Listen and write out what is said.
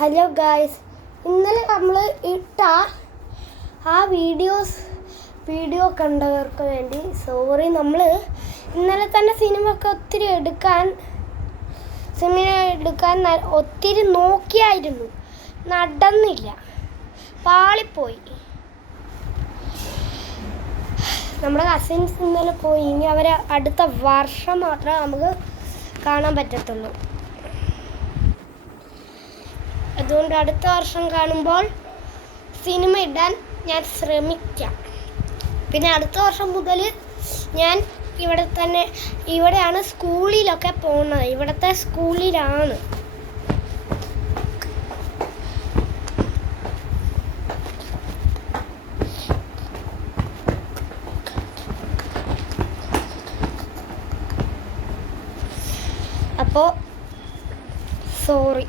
Hello guys, ഇന്നലെ നമ്മൾ ഇട്ട ആ വീഡിയോ കണ്ടവർക്ക് വേണ്ടി സോറി. നമ്മൾ ഇന്നലെ തന്നെ സിനിമ എടുക്കാൻ ഒത്തിരി നോക്കിയായിരുന്നു, നടന്നില്ല, പാളിപ്പോയി. നമ്മുടെ കസിൻസ് ഇന്നലെ പോയി. ഇനി അവരെ അടുത്ത വർഷം മാത്രമേ നമുക്ക് കാണാൻ പറ്റത്തുള്ളൂ. അതുകൊണ്ട് അടുത്ത വർഷം കാണുമ്പോൾ സിനിമ ഇടാൻ ഞാൻ ശ്രമിക്കാം. പിന്നെ അടുത്ത വർഷം മുതൽ ഞാൻ ഇവിടെയാണ് സ്കൂളിലൊക്കെ പോകുന്നത്. ഇവിടുത്തെ സ്കൂളിലാണ്. അപ്പോൾ സോറി.